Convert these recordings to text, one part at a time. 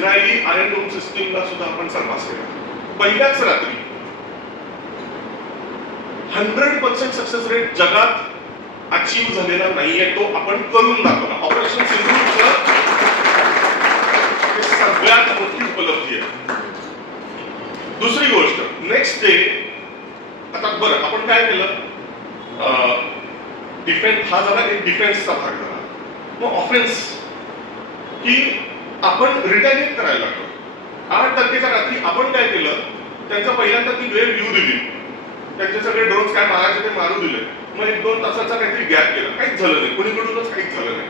Israeli iron dome सिस्टीमला सुद्धा आपण सरपास केला पहिल्याच रात्री. 100% सक्सेस रेट जगात अचीव झालेला नाहीये, तो आपण करून दाखवला. ऑपरेशन सिंधूरचं सगळ्यात मोठी उपलब्धी आहे. दुसरी गोष्ट, नेक्स्ट डे आता बरं आपण काय केलं, डिफेन्स हा झाला एक डिफेन्सचा भाग झाला. मग ऑफेन्स की आपण रिटॅलिएट करायला लागलो. 8 तारखेच्या रात्री आपण काय केलं, त्यांचा पहिल्यांदा ती वेळ येऊ दिली, त्यांचे सगळे ड्रोन्स काय मारायचे ते मारू दिले. मग 1-2 तासाचा काहीतरी गॅप केला, काहीच झालं नाही, कुणीकडूनच काहीच झालं नाही.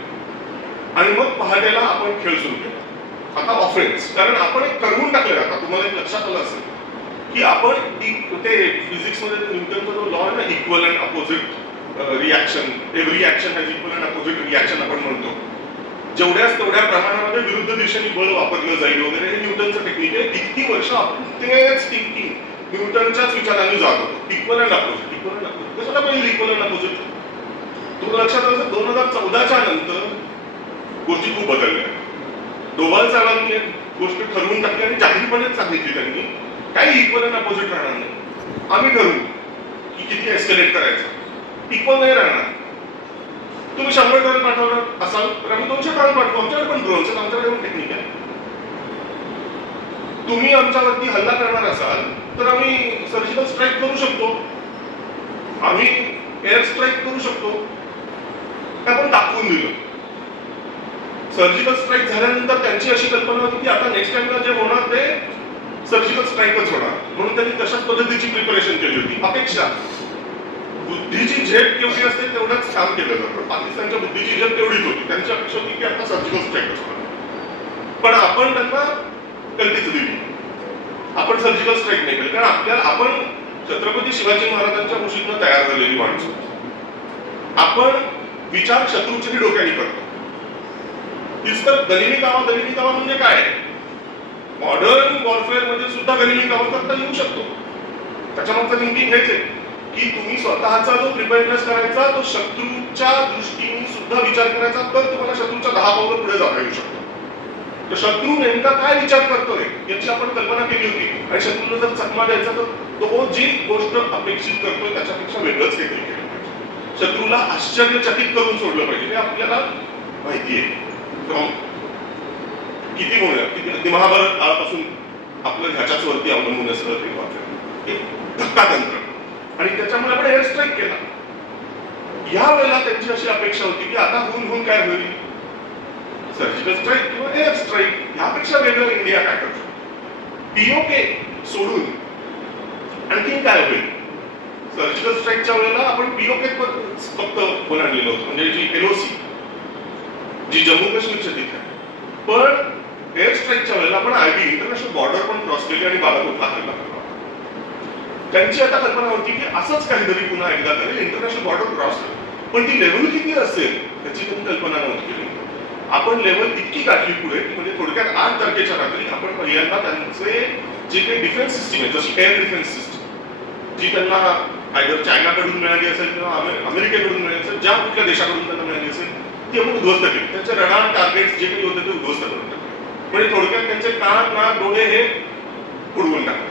आणि मग पहाटेला आपण खेळ सुरू केला. आता ऑफेन्स, कारण आपण एक करवून टाकलं. आता तुम्हाला एक लक्षात आलं असेल की आपण ते फिजिक्समध्ये न्यूटनचा जो लॉ आहे ना, equal and opposite reaction, every action has equal and opposite reaction आपण म्हणतो. जेवढ्याच तेवढ्या प्रमाणामध्ये विरुद्ध दिशेने बळ वापरलं जाईल वगैरे, हे न्यूटनचं टेक्निक आहे. इतकी वर्ष आपण तेच थिंकिंग न्यूटनच्याच विचाराने जात होतो. Equal and opposite, equal and opposite. कशाला पाहिजे इक्वल अँड अपोजिट? तुम्हाला लक्षात आलं 2014च्या नंतर गोष्टी खूप बदलल्या. डोभाल साहेबांनी गोष्ट ठरवून टाकली आणि जाहीरपणेच सांगितली त्यांनी, काही इक्वल अँड अपोजिट राहणार नाही. आम्ही ठरवू की किती एस्केलेट करायचं, इक्वल नाही राहणार. तुम्ही 100 ड्रोन पाठवणार असाल तर आम्ही 200 ड्रोन पाठवू. आमच्याकडे पण ड्रोन्स आहेत, आमच्याकडे पण टेक्निक आहे. तुम्ही आमच्यावरती हल्ला करणार असाल तर आम्ही सर्जिकल स्ट्राईक करू शकतो, आम्ही एअर स्ट्राईक करू शकतो. आपण दाखवून दिलं. सर्जिकल स्ट्राईक झाल्यानंतर त्यांची अशी कल्पना होती की आता नेक्स्ट टाइमला जे होणार ते सर्जिकल स्ट्राईकच होणार, म्हणून त्यांनी तशाच पद्धतीची प्रिपरेशन केली होती. अपेक्षा, बुद्धीची झेप केवढी असते तेवढंच काम केलं जातं. पाकिस्तानच्या बुद्धीची झेप तेवढीच होती. त्यांची अपेक्षा होती की आता सर्जिकल स्ट्राईकच होणार, पण आपण त्यांना गलतीच दिली. आपण सर्जिकल स्ट्राईक नाही केलं, कारण आपल्याला आपण छत्रपती शिवाजी महाराजांच्या कुशीतनं तयार झालेली माणसं. आपण विचार शत्रूच्याही डोक्याने करतो. तीच तर गनिमी कावा म्हणजे काय? मॉडर्न वॉरफेअर मध्ये सुद्धा गनिमी कावा करता येऊ शकतो. त्याच्यामागचं थिंकिंग हेच आहे की तुम्ही स्वतःचा जो प्रिपेअरनेस करायचा तो शत्रूच्या दृष्टीने सुद्धा विचार करायचा, तर तुम्हाला शत्रूच्या 10 पावलं पुढे जाता येऊ शकतो. तर शत्रू नेमका काय विचार करतोय याची आपण कल्पना केली होती, आणि शत्रूला जर चकमा द्यायचा तर तो जी गोष्ट अपेक्षित करतोय त्याच्यापेक्षा वेगळंच काहीतरी केलं पाहिजे. शत्रूला आश्चर्यचकित करून सोडलं पाहिजे, हे आपल्याला माहिती आहे. किती किती महाभारत काळापासून आपलं ह्याच्याच वरती अवलंबून असलं ते धक्का तंत्र, आणि त्याच्यामुळे आपण एअर स्ट्राईक केला. या वेळेला त्यांची अशी अपेक्षा होती की आता होऊन काय होईल, सर्जिकल स्ट्राईक किंवा एअर स्ट्राईक. ह्यापेक्षा वेगळं इंडिया काय करतो? पीओके सोडून आणखी काय होईल? सर्जिकल स्ट्राईकच्या वेळेला आपण पीओके फक्त ओलांडलेलं होतं, म्हणजे जी एलओसी जी जम्मू काश्मीरच्या तिथे. पण एअर स्ट्राईकच्या वेळेला आपण आयबी इंटरनॅशनल बॉर्डर पण क्रॉस केली आणि बालाकोटला हल्ला केला. त्यांची आता कल्पना होती की असंच काहीतरी पुन्हा एकदा करेल, इंटरनॅशनल बॉर्डर क्रॉस करेल. पण ती लेवल किती असेल त्याची त्यांनी कल्पना नव्हती केली. आपण लेवल इतकी गाठली पुढे की म्हणजे थोडक्यात 8 तारखेच्या रात्री आपण पहिल्यांदा त्यांचे जे काही डिफेन्स सिस्टीम आहे, जशी एअर डिफेन्स सिस्टीम जी त्यांना आयदर चायनाकडून मिळाली असेल किंवा अमेरिकेकडून मिळाली असेल, ज्या कुठल्या देशाकडून त्यांना मिळाली असेल ती आपण उद्ध्वस्त केली. त्यांचे रडार टार्गेट्स जे काही होते ते उद्ध्वस्त करून टाकले. म्हणजे थोडक्यात त्यांचे कान नाक डोळे हे उडवून टाकले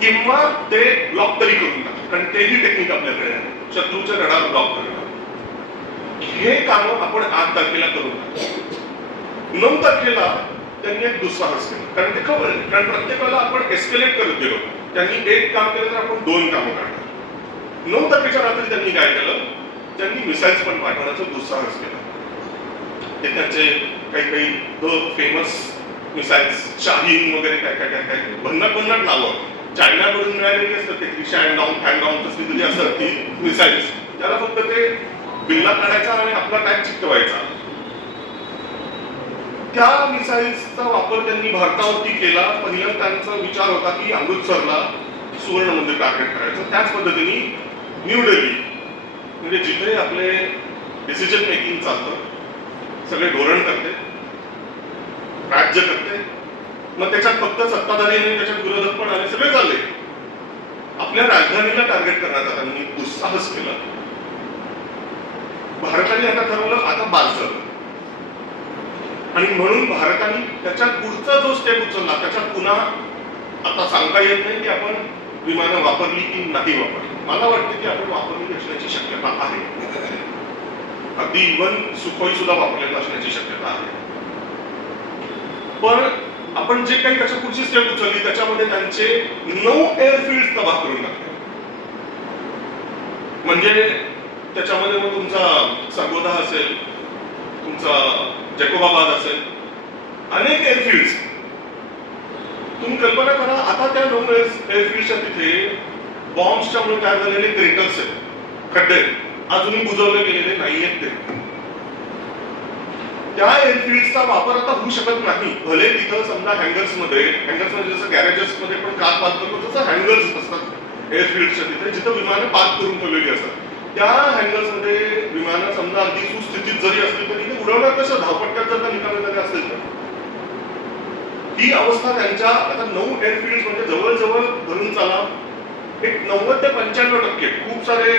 किंवा ते ब्लॉक तरी करून टाकले, कारण तेही टेक्निक आपल्याकडे आहे, शत्रूचे रडार ब्लॉक करणं. हे काम आपण 8 तारखेला करून टाकलं. 9 तारखेला त्यांनी एक दुस्साहस केलं, कारण ते खबर आहे, कारण प्रत्येक वेळेला आपण एस्केलेट करत गेलो. त्यांनी एक काम केलं तर आपण 2 कामं काढणार. 9 तारखेच्या रात्री त्यांनी काय केलं, त्यांनी मिसाईल्स पण पाठवण्याचा दुस्साहस केला. ते त्यांचे काही द फेमस मिसाईल्स, शाहीन वगैरे काय भन्नाट नावं चायनाकडून मिळालेली असतात, ते शॅन डाऊन तसली तरी असतात ती मिसाईल्स. त्याला फक्त ते बिल्ला काढायचा आणि आपला टॅग चिकटवायचा. त्या मिसाईल्सचा वापर त्यांनी भारतावरती केला. पहिला त्यांचा विचार होता की अमृतसरला सुवर्ण मंदिर टार्गेट करायचं. त्याच पद्धतीने न्यू दिल्ली, म्हणजे जिथे आपले डिसिजन मेकिंग चालतं, सगळे धोरण करते, राज्य करते, मग त्याच्यात फक्त सत्ताधारी आणि त्याच्यात विरोधक पण आले, सगळे चालले. आपल्या राजधानीला टार्गेट करण्याचा त्यांनी दुस्साहस केला. भारताने आता ठरवलं आता बाजू, आणि म्हणून भारताने त्याच्यात पुढचा जो स्टेप उचलला त्याच्यात पुन्हा आता सांगता येत नाही की आपण विमानं वापरली की नाही वापरली. मला वाटतं की आपण वापरली असण्याची शक्यता आहे. अगदी इव्हन सुखोई सुद्धा वापरलेलं असण्याची शक्यता आहे. पण आपण जे काही त्याच्या पुढची स्टेप उचलली त्याच्यामध्ये त्यांचे 9 एअरफील्ड तबाह करून टाकले. म्हणजे त्याच्यामध्ये मग तुमचा सर्गोदा असेल, तुमचा जॅकोबाबाद असेल, अनेक एअरफील्ड. तुम्ही कल्पना करा, आता त्या 9 एअरफील्डच्या तिथे बॉम्बच्यामुळे तयार झालेले क्रेटर्स आहेत, खड्डे अजूनही बुजवले गेलेले नाहीयेत. ते त्या एअरफील्डचा वापर आता होऊ शकत नाही. भले तिथं समजा हँगर्स मध्ये जसं गॅरेजेस मध्ये पण कार पार्क करतो तसं हँगर्स असतात एअरफील्डच्या तिथे, जिथं विमानं पार्क करून ठेवलेली असतात. त्या हँगर्स मध्ये विमानं समजा अगदी सुस्थितीत जरी असली तरी ते उडवणार कसं, धावपट्ट्यात जर का निकामी झाले असेल तर. ही अवस्था त्यांच्या आता 9 एअरफील्ड म्हणजे जवळजवळ धरून चाला एक 90 ते 95%. खूप सारे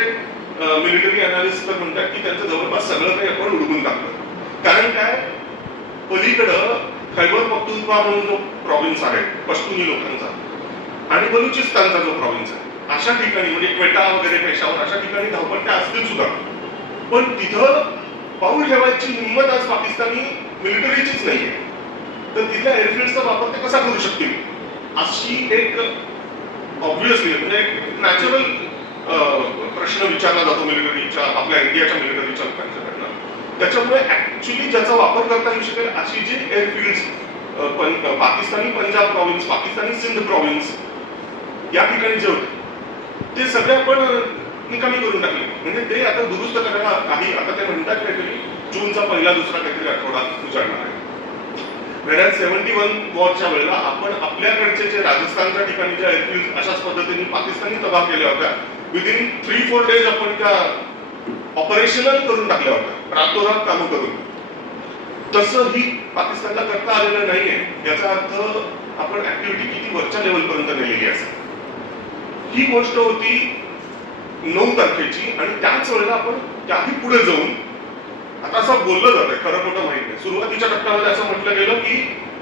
मिलिटरी अनालिस्ट तर म्हणतात की त्यांचं जवळपास सगळं काही आपण उडवून टाकलं. कारण काय, पलीकडं खैबर पख्तूनख्वा म्हणून जो प्रॉव्हिन्स आहे पश्तुनी लोकांचा आणि बलुचिस्तानचा जो प्रॉव्हिन्स आहे, अशा ठिकाणी म्हणजे क्वेटा वगैरे पेशावर अशा ठिकाणी धावपट्ट्या असतील सुद्धा, पण तिथं पाऊल ठेवायची हिंमत आज पाकिस्तानी मिलिटरीचीच नाहीये. तर तिथल्या एअरफील्डचा वापर ते कसा करू शकतील, अशी एक ऑब्व्हियसली म्हणजे एक नॅचरल प्रश्न विचारला जातो मिलिटरीच्या, आपल्या इंडियाच्या मिलिटरीच्या लोकांच्याकडनं. त्याच्यामुळे ऍक्च्युली ज्याचा वापर करता येऊ शकेल अशी जी एअरफील्ड पाकिस्तानी पंजाब प्रॉव्हिन्स, पाकिस्तानी सिंध प्रॉव्हिन्स या ठिकाणी जे होते ते सगळे आपण निकामी करून टाकले. म्हणजे ते आता दुरुस्त करायला काही, आता ते म्हणतात काहीतरी जूनचा पहिला दुसरा काहीतरी आठवडा उजाडणार आहे. 71 वॉरच्या वेळेला आपण आपल्याकडचे जे राजस्थानच्या ठिकाणी ज्या एअरफील्ड अशाच पद्धतीने पाकिस्तानी तबाह केल्या होत्या, विदिन 3-4 डेज आपण त्या ऑपरेशनल करून टाकल्या होत्या, रातोरात कामं करून. तसं ही पाकिस्तानला करता आलेलं नाहीये. याचा अर्थ आपण ऍक्टिव्हिटी किती वरच्या लेवलपर्यंत नेलेली असेल. ही गोष्ट होती 9 तारखेची. आणि त्याच वेळेला आपण त्याही पुढे जाऊन आता असं बोललं जातंय, खरं खोटं माहित नाही, सुरुवातीच्या टप्प्यामध्ये असं म्हटलं गेलं की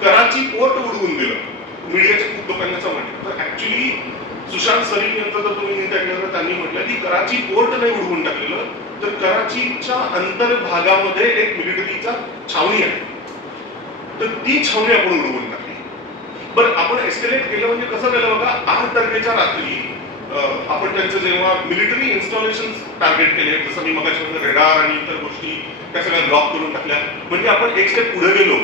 कराची पोर्ट उडवून दिलं. मीडियाच्या खूप लोकांनी असं म्हटलं. तर ऍक्च्युली सुशांत सलीम यांचं जर तुम्ही नीट ऐकलं तर त्यांनी म्हटलं की कराची पोर्ट नाही उडवून टाकलेलं, तर कराचीच्या अंतर्भागामध्ये एक मिलिटरीचा छावणी आहे, तर ती छावणी आपण उडवून टाकली. बरं, आपण एस्केलेट केलं म्हणजे कसं केलं बघा. 8 तारखेच्या रात्री आपण त्यांचं जेव्हा मिलिटरी इन्स्टॉलेशन टार्गेट केले, जसं मी मगाशी रेडार आणि इतर गोष्टी त्या सगळ्या ब्लॉक करून टाकल्या. म्हणजे आपण एक स्टेप पुढे गेलो,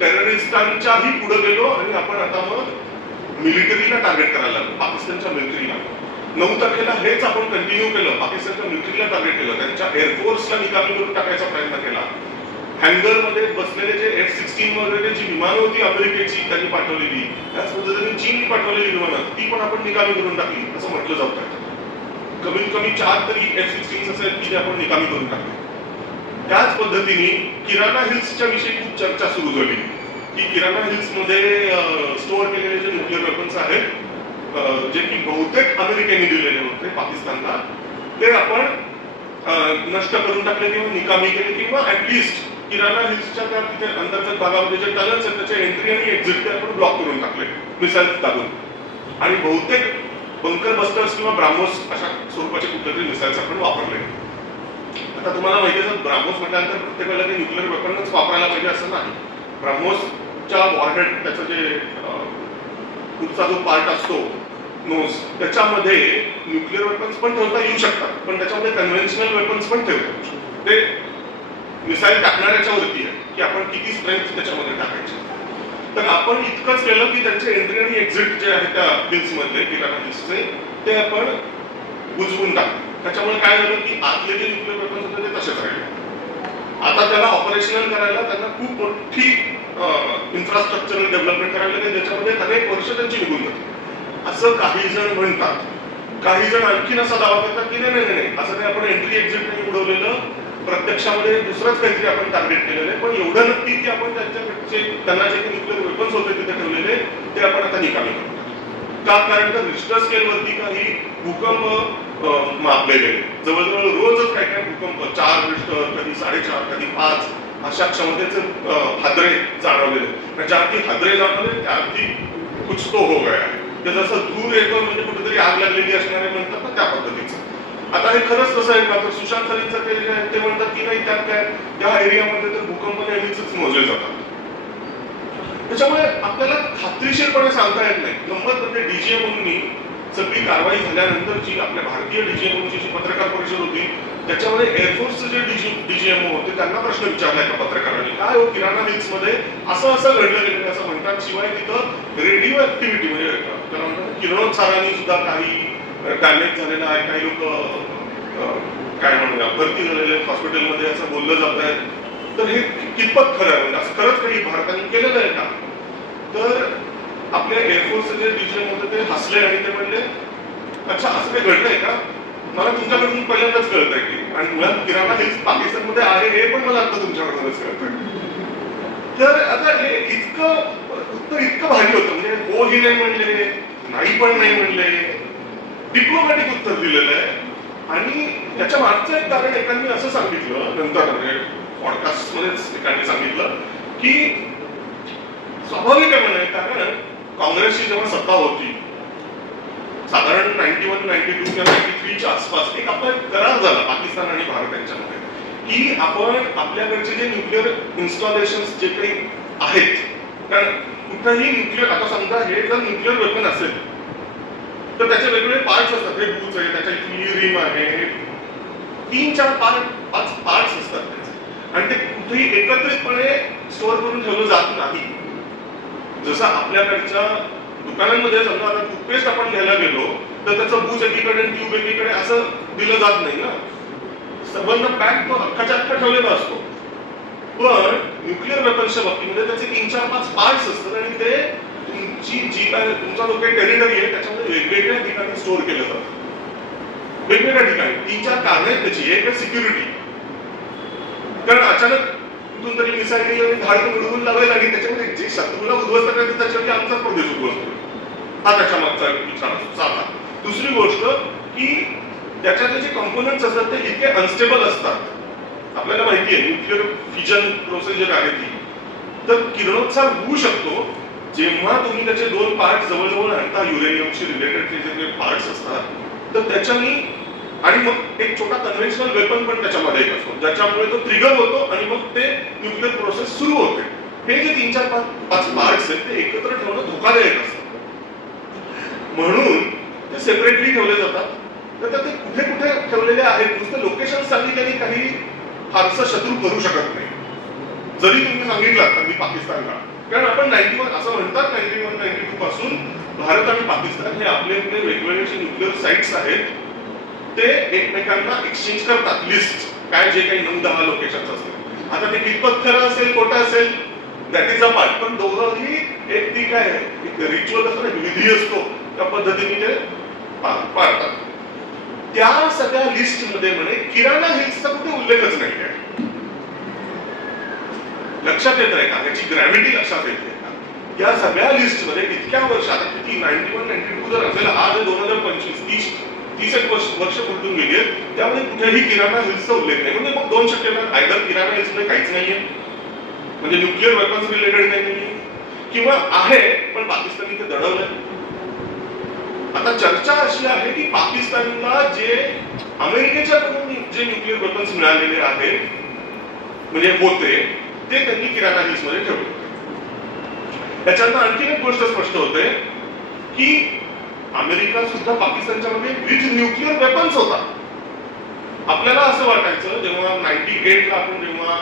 टेररिस्टांच्याही पुढे गेलो आणि आपण आता मग मिलिटरीला टार्गेट करायला लागलो, पाकिस्तानच्या मिलिटरीला. 9 तारखेला हेच आपण कंटिन्यू केलं, पाकिस्तानच्या मिलिटरीला टार्गेट केलं, त्यांच्या एअरफोर्सला निकामी करून टाकायचा प्रयत्न केला. हँगरमध्ये बसलेले जे F-16 वगैरे जी विमानं होती अमेरिकेची त्यांनी पाठवलेली, त्याच पद्धतीने चीननी पाठवलेली विमानं ती पण आपण निकामी करून टाकली असं म्हटलं जात आहे. कमीत कमी 4 तरी F-16 असेल की जे आपण निकामी करून टाकले. त्याच पद्धतीने किराणा हिल्सच्या विषयी खूप चर्चा सुरू झाली की किराणा हिल्स मध्ये स्टोअर केलेले जे न्यूक्लिअर वेपन्स आहेत, जे की बहुतेक अमेरिकेने दिलेले होते पाकिस्तानला, ते आपण नष्ट करून टाकले किंवा निकामी केले, किंवा ऍटलिस्ट किराणा हिल्सच्या त्या तिथे अंतर्गत भागामध्ये जे टनल्स आहेत त्याचे एंट्री आणि एक्झिट ते आपण ब्लॉक करून टाकले मिसाईल टाकून. आणि बहुतेक बंकर बस्टर्स किंवा ब्राह्मोस अशा स्वरूपाचे कुठले तरी मिसाईल्स आपण वापरले. आता तुम्हाला माहिती आहे, ब्राह्मोस म्हटल्यानंतर प्रत्येकाला ते न्यूक्लिअर वेपनच वापरायला पाहिजे असं नाही. ब्राह्मोसच्या वॉरहेड, त्याचं जे पुढचा जो पार्ट असतो नोज, त्याच्यामध्ये न्यूक्लिअर वेपन्स पण ठेवता येऊ शकतात, पण त्याच्यामध्ये कन्व्हेन्शनल वेपन्स पण ठेवता येऊ शकतात. ते मिसाईल टाकणाऱ्याच्या वरती आहे की आपण किती स्ट्रेंथ त्याच्यामध्ये टाकायची. तर आपण इतकंच केलं की त्यांचे एंट्री आणि एक्झिट जे आहे त्या हिल्स मधले, किराणा हिल्सचे, ते आपण बुजवून टाकले. त्याच्यामुळे काय झालं की आतले जे न्यूक्लिअर वेपन्स होते ते तसेच राहिले. आता त्याला ऑपरेशनल करायला त्यांना खूप मोठी इन्फ्रास्ट्रक्चरल डेव्हलपमेंट करायला लागेल, ज्याच्यामध्ये अनेक वर्ष त्यांची निघून जातील असं काही जण म्हणतात. काही जण आणखीन असा दावा करतात की नाही नाही असं काही आपण एंट्री एक्झिट नाही उडवलेलं, प्रत्यक्षामध्ये दुसरंच काहीतरी आपण टार्गेट केलेलं आहे. पण एवढं नक्की की आपण त्यांच्याकडचे त्यांना जे न्यूक्लिअर वेपन्स होते तिथे ठेवलेले ते आपण आता निकामी करतो. का? कारण तर रिश्टर स्केलवरती काही भूकंप मापले गेले. जवळजवळ रोजच काय काय भूकंप, 4 रिश्टर, कधी 4.5, कधी 5 अशा क्षमतेचे हादरे जाणवलेले, ज्या अर्थी हादरे जाणवले त्या अर्थी कुछ तो हो गया. ते जसं धूर येतो म्हणजे कुठेतरी आग लागलेली असणारे म्हणतात ना, त्या पद्धतीचं. आता हे खरंच तसं आहे का? तर सुशांत सरींचं ते म्हणतात की नाही, त्यात काय त्या एरियामध्ये तर भूकंप नेहमीच मोजले जातात. त्याच्यामुळे आपल्याला खात्रीशीरपणे सांगता येत नाही. गंमत म्हणजे डीजीएमओनी सगळी कारवाई झाल्यानंतरची आपल्या भारतीय डीजीएमओची जी पत्रकार परिषद होती, त्याच्यामध्ये एअरफोर्सचे जे डीजीएमओ होते त्यांना प्रश्न विचारला एका पत्रकारांनी, काय हो किराणा हिल्स मध्ये असं असं घडलं गेलं असं म्हणतात, शिवाय तिथं रेडिओ ऍक्टिव्हिटी म्हणजे त्याला म्हणतात किरणोत्साराने सुद्धा काही डॅमेज झालेला आहे, काही लोक काय म्हणूया भरती झालेले हॉस्पिटलमध्ये असं बोललं जात आहे. तर हे कितपत खरं आहे? म्हणजे असं खरंच काही भारताने केलेलं आहे का? तर आपल्या एअरफोर्सचे जे डीजीएम होते ते हसले आणि ते म्हणले, अच्छा असं काही घडलंय का? मला तुमच्याकडून पहिल्यांदाच कळतंय की, आणि मुळात किराणा हिल्स पाकिस्तानमध्ये आहे हे पण मला आता तुमच्याकडूनच कळतंय. तर आता हे उत्तर इतकं भारी होतं, म्हणजे हो ही नाही म्हणले, नाही पण नाही म्हणले, डिप्लोमॅटिक उत्तर दिलेलं आहे. आणि त्याच्या मागचं एक कारण एकांनी असं सांगितलं नंतर, म्हणजे पॉडकास्ट मध्येच एकांनी सांगितलं की स्वाभाविक आहे म्हणे, कारण काँग्रेसची जेव्हा सत्ता होती साधारण 91-92 किंवा 93च्या आसपास एक आपला करार झाला पाकिस्तान आणि भारत यांच्यामध्ये की आपण आपल्याकडचे जे न्यूक्लिअर इन्स्टॉलेशन्स जे काही आहेत, कारण कुठंही न्यूक्लिअर, आता समजा हे जर न्यूक्लिअर वेपन असेल तर त्याचे वेगवेगळे पार्ट्स असतात. हे बूच आहे, त्याच्या इथली रिम आहे, 3-4 5 पार्ट्स असतात त्याचे, आणि ते कुठेही एकत्रितपणे स्टोअर करून ठेवलं जात नाही. जसं आपल्याकडच्या दुकानांमध्ये समजा आता टूथपेस्ट आपण घ्यायला गेलो तर त्याचं बूच एकीकडे आणि ट्यूब एकीकडे असं दिलं जात नाही ना, सर्वांना पॅक तो अख्खाच्या अख्खा ठेवलेला असतो. पण न्यूक्लिअर वेपन्सच्या बाबतीमध्ये त्याचे 3-4-5 पार्ट्स असतात आणि ते तुमची जी काय तुमचा जो काही टेरिटरी आहे त्याच्यामध्ये वेगवेगळ्या ठिकाणी स्टोअर केलं जातं, वेगवेगळ्या ठिकाणी. 3-4 कारण आहेत त्याची. एक आहे सिक्युरिटी, कारण अचानक कुठून तरी मिसाईल आणि धाड उडवून लावायला लागली, त्याच्यामध्ये जे शत्रूला उद्ध्वस्त करायचं त्याच्यावरती आमचाच प्रदेश उद्ध्वस्त होईल, हा त्याच्या मागचा विचार साधा. दुसरी गोष्ट की त्याच्यातले जे कॉम्पोनंट्स असतात ते इतके अनस्टेबल असतात. आपल्याला माहिती आहे न्यूक्लिअर फिजन प्रोसिजर आहे ती, तर किरणोत्सार होऊ शकतो जेव्हा तुम्ही त्याचे 2 पार्ट जवळजवळ आणता, युरेनियमशी रिलेटेड जे पार्ट्स असतात, तर त्याच्यानी, आणि मग एक छोटा कन्व्हेन्शनल वेपन पण त्याच्यामध्ये एक असतो ज्याच्यामुळे तो ट्रिगर होतो आणि मग ते न्यूक्लिअर प्रोसेस सुरू होते. हे जे 3-4-5 पार्ट्स आहेत ते एकत्र ठेवणं धोकादायक असतं, म्हणून ते सेपरेटली ठेवले जातात. तर ते कुठे कुठे ठेवलेले आहेत, नुसतं लोकेशन सांगितल्याने काही फारसं शत्रू करू शकत नाही, जरी तुम्ही सांगितलं अगदी पाकिस्तानला. कारण आपण 91 असं म्हणतात 91-92 पासून भारत आणि पाकिस्तान हे आपले वेगवेगळे जे न्यूक्लिअर साइट्स आहेत ते एकमेकांना एक्सचेंज करतात, लिस्ट काय जे काही 9-10 लोकेशन्स असतील. आता ते कितपत खरं असेल खोटं असेल दॅट इज अ पार्ट, पण दोघंही एक ती काय एक रिच्युअल असतो ना, विधी असतो, त्या पद्धतीने ते पाळतात. त्या सगळ्या लिस्ट मध्ये म्हणे किराणा हिल्सचा कुठे उल्लेखच नाही आहे. लक्षात येत आहे का याची ग्रॅव्हिटी? लक्षात येते का? या सगळ्या लिस्ट मध्ये इतक्या वर्ष, आता किती 91-92 जर असेल, आज 2025 30 वर्ष उलटून गेली आहेत, त्यामुळे कुठेही किराणा हिल्सचा उल्लेख नाही. म्हणजे मग 2 शक्यता, आयदर किराणा हिल्स मध्ये काहीच नाहीये, म्हणजे न्यूक्लिअर वेपन्स रिलेटेड नाहीये, किंवा आहे पण पाकिस्तानने ते दडवलंय. आता चर्चा अशी आहे की पाकिस्तानला जे अमेरिकेच्याकडून जे न्यूक्लिअर वेपन्स मिळालेले आहेत म्हणजे होते ते त्यांनी किराणा हिल्स मध्ये ठेवले. त्याच्यानंतर आणखी एक गोष्ट स्पष्ट होते की अमेरिका सुद्धा पाकिस्तानच्या मध्ये विथ न्यूक्लिअर वेपन्स होता. आपल्याला असं वाटायचं जेव्हा 98ला आपण जेव्हा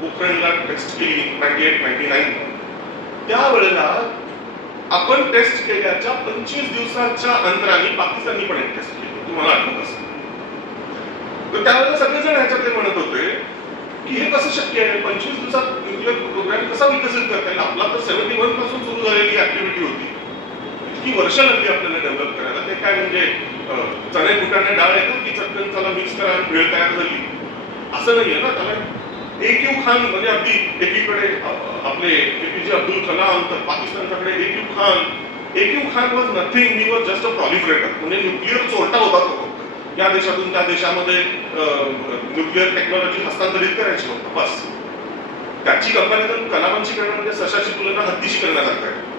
पोखरणला टेस्ट केली 98-99 त्यावेळेला आपण टेस्ट केल्याच्या 25 दिवसाच्या अंतराने पाकिस्ताननी पण एक टेस्ट केली, तुम्हाला आठवत असेल. तर त्यावेळेला सगळेजण ह्याच्याकडे म्हणत होते की हे कसं शक्य आहे, 25 दिवसात न्यूक्लिअर प्रोग्राम कसा विकसित करता येईल. आपला तर 71 पासून सुरू झालेली ऍक्टिव्हिटी होती, इतकी वर्ष लागली आपल्याला डेव्हलप करायला. ते काय म्हणजे चणे फुटाणे डाळ आहे की चटकन त्याला मिक्स करा आणि भेळ तयार झाली, असं नाहीये ना. त्याला AQ खान म्हणजे अगदी एकीकडे आपले APJ अब्दुल कलाम, तर पाकिस्तानच्याकडे AQ Khan was nothing, he was just a proliferator, म्हणजे न्यूक्लिअर चोरटा होता तो. या देशातून त्या देशामध्ये न्यूक्लिअर टेक्नॉलॉजी हस्तांतरित करायची होतं बस. त्याची कंपॅरिझन कलामांची करणं म्हणजे सशाची तुलना हत्तीशी करण्यासारखं आहे.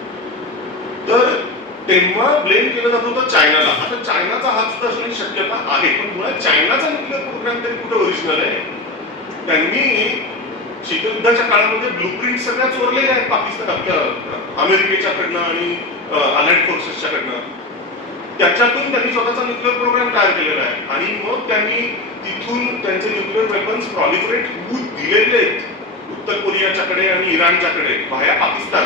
तर तेव्हा ब्लेम केलं जात होतं चायनाला. आता चायनाचा हात सुद्धा असण्याची शक्यता आहे, पण मुळात चायनाचा न्यूक्लिअर प्रोग्राम तरी कुठे ओरिजिनल आहे? त्यांनी शीतयुद्धाच्या काळामध्ये ब्लूप्रिंट सगळ्या चोरलेल्या आहेत पाकिस्तान आपल्या अमेरिकेच्याकडनं आणि अलाइड फोर्सेसच्याकडनं. त्याच्यातून त्यांनी स्वतःचा न्यूक्लिअर प्रोग्राम तयार केलेला आहे आणि मग त्यांनी तिथून त्यांचे न्यूक्लिअर वेपन्स प्रॉलिफरेट होऊ दिलेले आहेत उत्तर कोरियाच्याकडे आणि इराणच्याकडे बाहेर पाकिस्तान.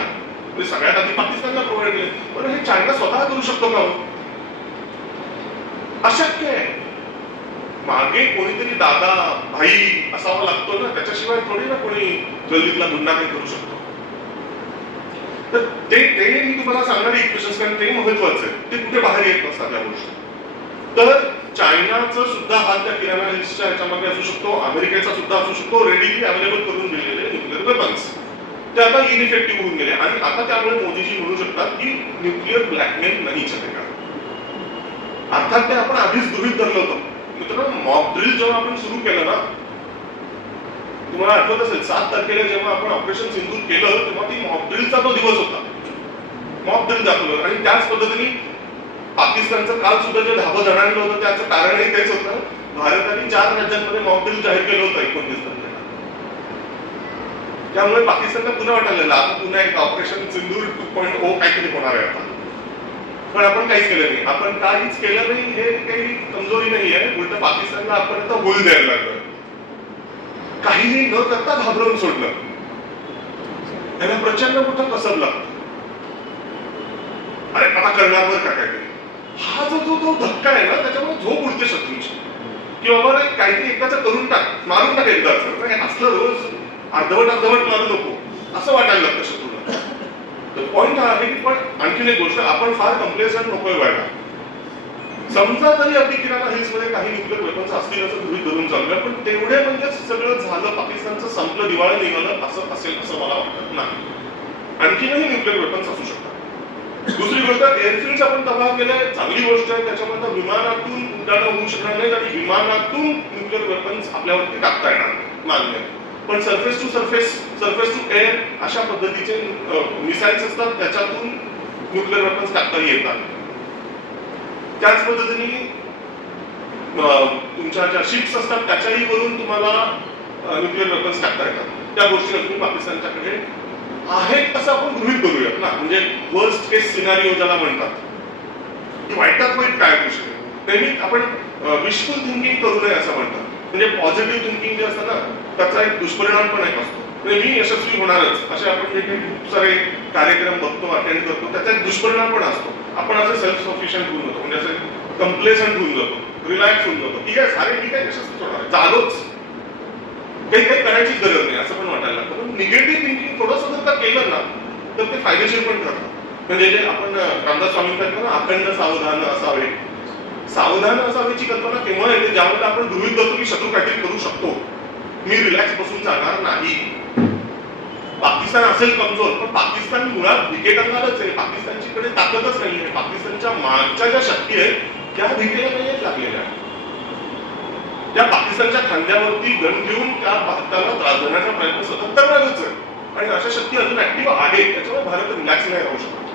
म्हणजे सगळ्यात आधी पाकिस्तानला प्रोव्हाइड केले. पण हे चायना स्वतः करू शकतो का? अशक्य आहे. मागे कोणीतरी दादा भाई असावा लागतो ना, त्याच्याशिवाय थोडी ना कोणी गल्लीतला गुन्हा काही करू शकतो. तर ते मी तुम्हाला सांगणारे इक्वेशन्स, कारण ते महत्वाचं आहे. ते कुठे बाहेर येत नसतात त्या गोष्टी. तर चायनाचं सुद्धा हात त्या किराणा लिस्टच्या ह्याच्यामध्ये असू शकतो, अमेरिकेचा सुद्धा असू शकतो. रेडीली अवेलेबल करून दिलेले न्यूक्लिअर वेपन्स ते आता इनइफेक्टिव्ह होऊन गेले आणि आता त्यामुळे मोदीजी म्हणू शकतात की न्यूक्लिअर ब्लॅकमेल नाही चलेगा. अर्थात ते आपण आधीच गृहीत धरलं होतं. मित्रांनो, मॉक ड्रिल जेव्हा आपण सुरू केलं ना, तुम्हाला आठवत असेल 7 तारखेला जेव्हा आपण ऑपरेशन सिंधूर केलं तेव्हा ती मॉक ड्रिलचा तो दिवस होता. मॉक ड्रिल दाखवलं आणि त्याच पद्धतीने पाकिस्तानचं काल सुद्धा जे धाबं दणाणलं होतं त्याचं कारणही तेच होतं. भारताने 4 राज्यांमध्ये मॉक ड्रिल जाहीर केलं होतं 29 तारखेला. त्यामुळे पाकिस्तानला पुन्हा वाटायला आता पुन्हा एक ऑपरेशन सिंधूर 2.0 काहीतरी होणार आहे आता. पण आपण काहीच केलं नाही. आपण काहीच केलं नाही हे काही कमजोरी नाही आहे. उलट पाकिस्तानला आपण आता होल द्यायला लागलोय. काहीही न करता घाबरवून सोडलं. त्याला प्रचंड मोठं कसब लागतं. अरे आता करणार बरं का काहीतरी. हा जो धक्का आहे ना, त्याच्यामुळे झोप उडते शत्रूची की बाबा काहीतरी एकदाचं करून टाक, मारून टाक एकदाचं. असलं रोज अर्धवट मारू नको असं वाटायला लागतं शत्रूला. तर पॉइंट हा आहे की पण आणखीन एक गोष्ट, आपण फार कम्प्लेसंट नकोय व्हायला. समजा तरी अगदी किराणा हिल्स मध्ये काही न्यूक्लिअर वेपन्स असतील असं गृहीत धरून चालूया, पण तेवढे म्हणजे सगळं झालं, पाकिस्तानचं संपलं, दिवाळी निघालं असं असेल असं मला वाटत नाही. आणखीनही न्यूक्लिअर वेपन्स असू शकतात. दुसरी गोष्ट, एअरफील्ड आपण तबाह केलंय, चांगली गोष्ट आहे. त्याच्यामध्ये विमानातून उड्डाणं होऊ शकणार नाही आणि विमानातून न्यूक्लिअर वेपन्स आपल्यावरती टाकता येणार मान्य. पण सरफेस टू एअर अशा पद्धतीचे मिसाईल्स असतात, त्याच्यातून न्यूक्लिअर वेपन्स टाकता येतात. त्याच पद्धतीने तुमच्या ज्या शिप्स असतात त्याच्याही वरून तुम्हाला न्यूक्लिअर वेपन्स टाकता येतात. त्या गोष्टी अजून पाकिस्तानच्याकडे आहेत असं आपण गृहीत करूयात ना. म्हणजे वर्स्ट केस सिनारिओ ज्याला म्हणतात, की वाईटात वाईट काय होऊ शकते. नेहमी आपण विशफुल थिंकिंग करू नये असं म्हणतात. म्हणजे पॉझिटिव्ह थिंकिंग जे असतं ना, त्याचा एक दुष्परिणाम पण एक असतो. म्हणजे मी यशस्वी होणारच असे आपण जे काही खूप सारे कार्यक्रम बघतो, अटेंड करतो, त्याचा एक दुष्परिणाम पण असतो. आपण असं सेल्फ सफिशियंट होऊन जातो, म्हणजे असं कम्प्लेसंट होऊन जातो, रिलॅक्स होऊन जातो. ठीक आहे, सारे ठीक आहे, यशस्वी होणार, चालूच, काही करायचीच गरज नाही असं पण वाटायला लागतं. पण निगेटिव्ह थिंकिंग थोडंसं जर का केलं ना तर ते फायदेशीर पण ठरतं. म्हणजे जे आपण रामदास स्वामींकडे ना अखंड सावधान असावे, सावधान असावेची कल्पना केव्हा येते, ज्यामध्ये आपण गृहीत धरतो की शत्रू काहीतरी करू शकतो, मी रिलॅक्स बसून चालणार नाही. पाकिस्तान असेल कमजोर, पण पाकिस्तान मुळात भिकेटंगालच आहे. पाकिस्तानच्याकडे ताकदच नाही आहे. पाकिस्तानच्या मागच्या ज्या शक्ती आहेत त्या भिकेला नाही लागलेल्या. त्या पाकिस्तानच्या खांद्यावरती गण घेऊन त्या भारताला त्रास देण्याचा प्रयत्न सतत करणारच आहे आणि अशा शक्ती अजून ऍक्टिव्ह आहे. त्याच्यामुळे भारत रिलॅक्स नाही राहू शकतो.